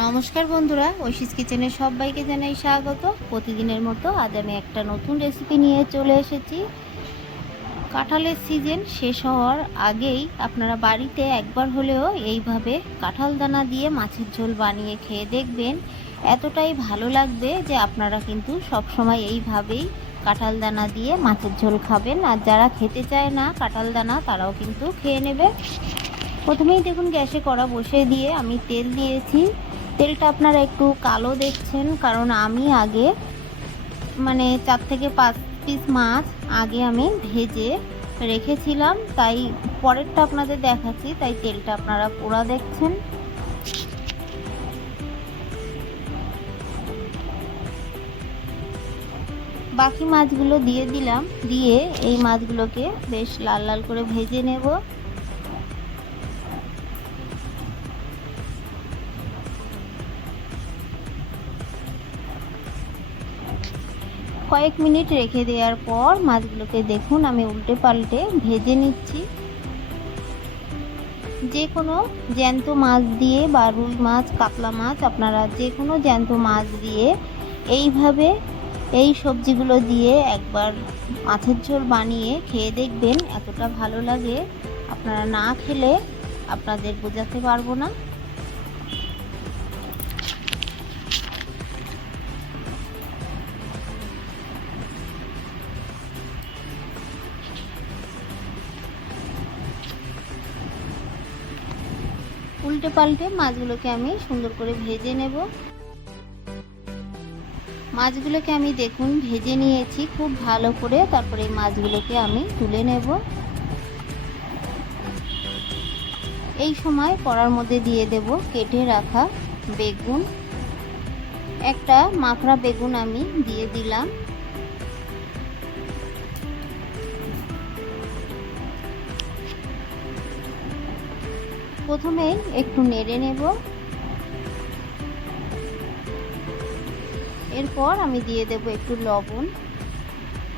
নমস্কার বন্ধুরা, ঐশীস কিচেনে সবাইকে জানাই স্বাগত। প্রতিদিনের মতো আজ আমি একটা নতুন রেসিপি নিয়ে চলে এসেছি। কাঁঠালের সিজন শেষ হওয়ার আগেই আপনারা বাড়িতে একবার হলেও এইভাবে কাঁঠাল দানা দিয়ে মাছের ঝোল বানিয়ে খেয়ে দেখবেন। এতটাই ভালো লাগবে যে আপনারা কিন্তু সব সময় এইভাবেই কাঁঠাল দানা দিয়ে মাছের ঝোল খাবেন। আর যারা খেতে চায় না কাঁঠাল দানা, তারাও কিন্তু খেয়ে নেবে। প্রথমেই দেখুন গ্যাসে কড়া বসিয়ে দিয়ে আমি তেল দিয়েছি। তেলটা আপনারা একটু কালো দেখছেন, কারণ আমি আগে 4 থেকে 5 পিস মাছ আগে আমি ভেজে রেখেছিলাম, তাই পরেরটা আপনাদের দেখাচ্ছি, তাই তেলটা আপনারা পোড়া দেখছেন। বাকি মাছগুলো দিয়ে দিলাম, দিয়ে এই মাছগুলোকে বেশ লাল লাল করে ভেজে নেব। কয়েক মিনিট রেখে দেওয়ার পর মাছগুলোকে দেখুন আমি উল্টে পাল্টে ভেজে নিচ্ছি। যে কোনো জ্যান্ত মাছ দিয়ে বা রুই মাছ, কাতলা মাছ, আপনারা যে কোনো জ্যান্ত মাছ দিয়ে এইভাবে এই সবজিগুলো দিয়ে একবার মাছের ঝোল বানিয়ে খেয়ে দেখবেন। এতটা ভালো লাগে, আপনারা না খেলে আপনাদের বোঝাতে পারবো না। উল্টে পাল্টে মাছগুলোকে আমি সুন্দর করে ভেজে নেব। মাছগুলোকে আমি দেখুন ভেজে নিয়েছি খুব ভালো করে। তারপরে এই মাছগুলোকে আমি তুলে নেব। এই সময় কড়ার মধ্যে দিয়ে দেব কেটে রাখা বেগুন। একটা মাখরা বেগুন আমি দিয়ে দিলাম। প্রথমেই একটু নেড়ে নেব, এরপর আমি দিয়ে দেব একটু লবণ।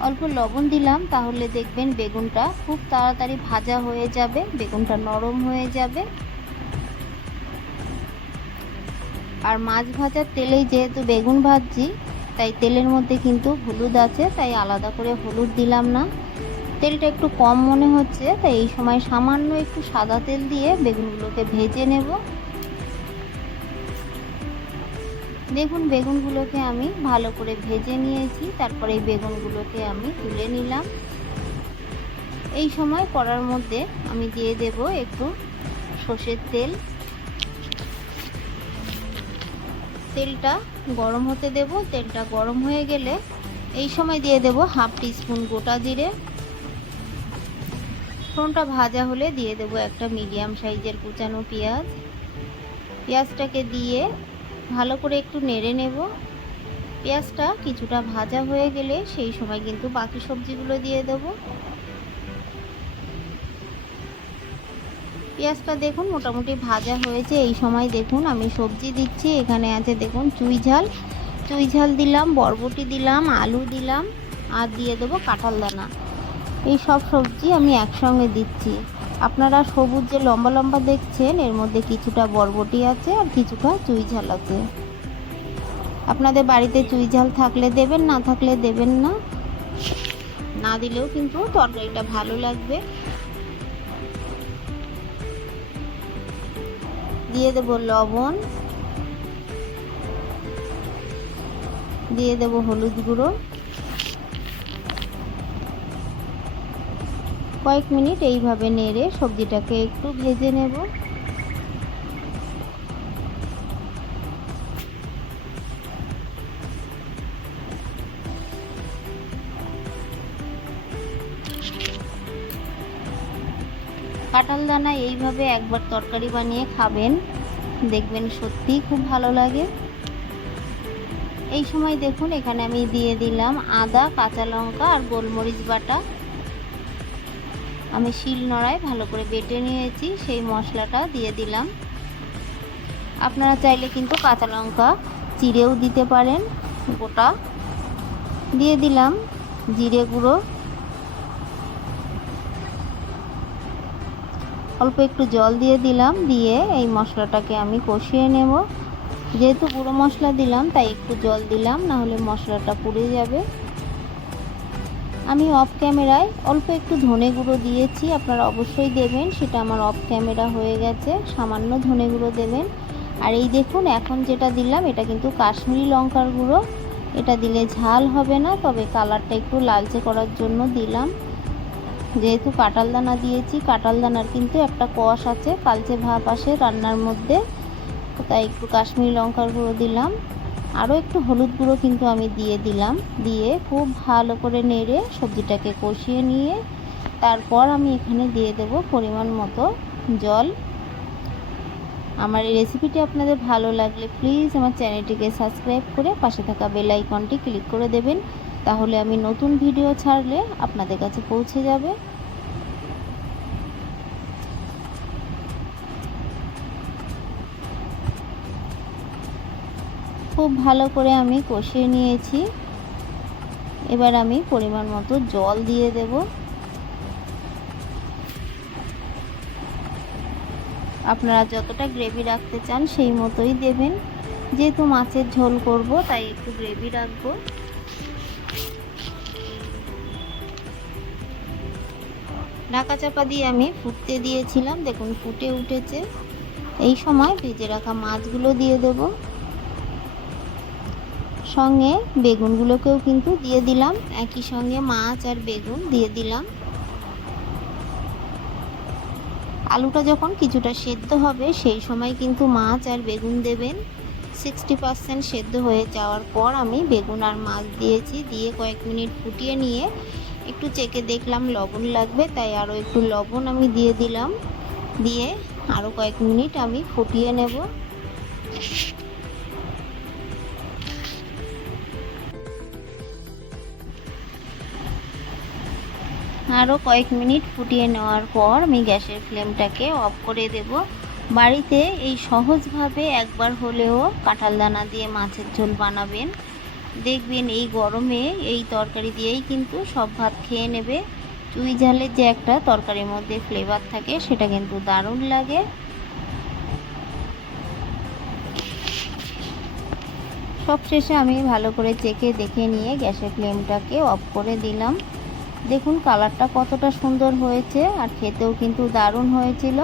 অল্প লবণ দিলাম, তাহলে দেখবেন বেগুনটা খুব তাড়াতাড়ি ভাজা হয়ে যাবে, বেগুনটা নরম হয়ে যাবে। আর মাছ ভাজার তেলেই যেহেতু বেগুন ভাজছি, তাই তেলের মধ্যে কিন্তু হলুদ আছে, তাই আলাদা করে হলুদ দিলাম না। তেলটা একটু কম মনে হচ্ছে, তাই এই সময় সামান্য একটু সাদা তেল দিয়ে বেগুনগুলোকে ভেজে নেব। দেখুন বেগুনগুলোকে আমি ভালো করে ভেজে নিয়েছি। তারপরে এই বেগুনগুলোকে আমি তুলে নিলাম। এই সময় কড়ার মধ্যে আমি দিয়ে দেব একটু সর্ষের তেল। তেলটা গরম হতে দেব। তেলটা গরম হয়ে গেলে এই সময় দিয়ে দেব হাফ টিস্পুন গোটা জিরে। ফোড়নটা ভাজা হলে দিয়ে দেব একটা মিডিয়াম সাইজের কুচানো পেঁয়াজ। পেঁয়াজটাকে দিয়ে ভালো করে একটু নেড়ে নেব। পেঁয়াজটা কিছুটা ভাজা হয়ে গেলে সেই সময় কিন্তু বাকি সবজিগুলো দিয়ে দেব। পেঁয়াজটা দেখুন মোটামুটি ভাজা হয়েছে। এই সময় দেখুন আমি সবজি দিচ্ছি। এখানে আছে দেখুন চুই ঝাল দিলাম, বরবটি দিলাম, আলু দিলাম, আর দিয়ে দেবো কাঁঠাল দানা। এই সব সবজি আমি একসঙ্গে দিচ্ছি। আপনারা সবুজ যে লম্বা লম্বা দেখছেন, এর মধ্যে কিছুটা বরবটি আছে আর কিছুটা চুই ঝাল আছে। আপনাদের বাড়িতে চুই ঝাল থাকলে দেবেন, না থাকলে দেবেন না। না দিলেও কিন্তু তরকারিটা ভালো লাগবে। দিয়ে দেব লবণ, দিয়ে দেব হলুদ গুঁড়ো। কয়েক মিনিট এইভাবে নেড়ে সবজিটাকে একটু ভেজে নেব। কাঁঠাল দানা এইভাবে একবার তরকারি বানিয়ে খাবেন, দেখবেন সত্যিই খুব ভালো লাগে। এই সময় দেখুন এখানে আমি দিয়ে দিলাম আদা, কাঁচা লঙ্কা আর গোলমরিচ বাটা। আমি শিল নোড়ায় ভালো করে বেটে নিয়েছি, সেই মশলাটা দিয়ে দিলাম। আপনারা চাইলে কিন্তু কাঁচা লঙ্কা চিড়েও দিতে পারেন গোটা। দিয়ে দিলাম জিরে গুঁড়ো, অল্প একটু জল দিয়ে দিলাম। দিয়ে এই মশলাটাকে আমি কষিয়ে নেব। যেহেতু গুঁড়ো মশলা দিলাম তাই একটু জল দিলাম, না হলে মশলাটা পুড়ে যাবে। আমি অফ ক্যামেরায় অল্প একটু ধনে গুঁড়ো দিয়েছি, আপনারা অবশ্যই দেবেন, সেটা আমার অফ ক্যামেরা হয়ে গেছে। সামান্য ধনে গুঁড়ো দেবেন। আর এই দেখুন এখন যেটা দিলাম এটা কিন্তু কাশ্মীরি লঙ্কার গুঁড়ো। এটা দিলে ঝাল হবে না, তবে কালারটা একটু লালচে করার জন্য দিলাম। যেহেতু কাঁঠাল দানা দিয়েছি, কাঁঠাল দানার কিন্তু একটা কষ আছে, কালচে ভাব আসে রান্নার মধ্যে, তাই একটু কাশ্মীরি লঙ্কার গুঁড়ো দিলাম। আরও একটু হলুদ গুঁড়ো কিন্তু আমি দিয়ে দিলাম। দিয়ে খুব ভালো করে নেড়ে সবজিটাকে কষিয়ে নিয়ে তারপর আমি এখানে দিয়ে দেব পরিমাণ মতো জল। আমার এই রেসিপিটি আপনাদের ভালো লাগলে প্লিজ আমার চ্যানেলটিকে সাবস্ক্রাইব করে পাশে থাকা বেল আইকনটি ক্লিক করে দেবেন, তাহলে আমি নতুন ভিডিও ছাড়লে আপনাদের কাছে পৌঁছে যাবে। খুব ভালো করে আমি কষিয়ে নিয়েছি। এবার আমি পরিমাণ মতো জল দিয়ে দেব। আপনারা যতটা গ্রেভি রাখতে চান সেই মতোই দেবেন। যেহেতু মাছের ঝোল করব তাই একটু গ্রেভি রাখবো। ঢাকা চাপা দিয়ে আমি ফুটতে দিয়েছিলাম, দেখুন ফুটে উঠেছে। এই সময় ভেজে রাখা মাছগুলো দিয়ে দেব, সঙ্গে বেগুনগুলোকেও কিন্তু দিয়ে দিলাম, একই সঙ্গে মাছ আর বেগুন দিয়ে দিলাম। আলুটা যখন কিছুটা সেদ্ধ হবে সেই সময় কিন্তু মাছ আর বেগুন দেবেন। 60% সেদ্ধ হয়ে যাওয়ার পর আমি বেগুন আর মাছ দিয়েছি, দিয়ে কয়েক মিনিট ফুটিয়ে নিয়ে একটু চেখে দেখলাম লবণ লাগবে, তাই আরও একটু লবণ আমি দিয়ে দিলাম। দিয়ে আরও কয়েক মিনিট আমি ফুটিয়ে নেব। আরও কয়েক মিনিট ফুটিয়ে নেওয়ার পর আমি গ্যাসের ফ্লেমটাকে অফ করে দেব। বাড়িতে এই সহজভাবে একবার হলেও কাঁঠাল দানা দিয়ে মাছের ঝোল বানাবেন, দেখবেন এই গরমে এই তরকারি দিয়েই কিন্তু সব ভাত খেয়ে নেবে। চুই ঝালের যে একটা তরকারির মধ্যে ফ্লেভার থাকে সেটা কিন্তু দারুণ লাগে। সব শেষে আমি ভালো করে চেখে দেখে নিয়ে গ্যাসের ফ্লেমটাকে অফ করে দিলাম। দেখুন কালারটা কতটা সুন্দর হয়েছে, আর খেতেও কিন্তু দারুণ হয়েছিল।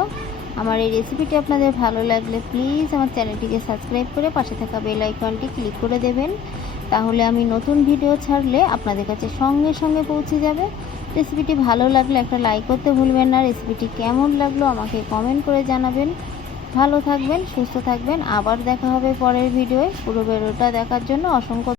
আমার এই রেসিপিটি আপনাদের ভালো লাগলে প্লিজ আমার চ্যানেলটিকে সাবস্ক্রাইব করে পাশে থাকা বেল আইকনটি ক্লিক করে দেবেন, তাহলে আমি নতুন ভিডিও ছাড়লে আপনাদের কাছে সঙ্গে সঙ্গে পৌঁছে যাবে। রেসিপিটি ভালো লাগলে একটা লাইক করতে ভুলবেন না। রেসিপিটি কেমন লাগলো আমাকে কমেন্ট করে জানাবেন। ভালো থাকবেন, সুস্থ থাকবেন। আবার দেখা হবে পরের ভিডিওয়। পুরো ভিডিওটা দেখার জন্য অসংখ্য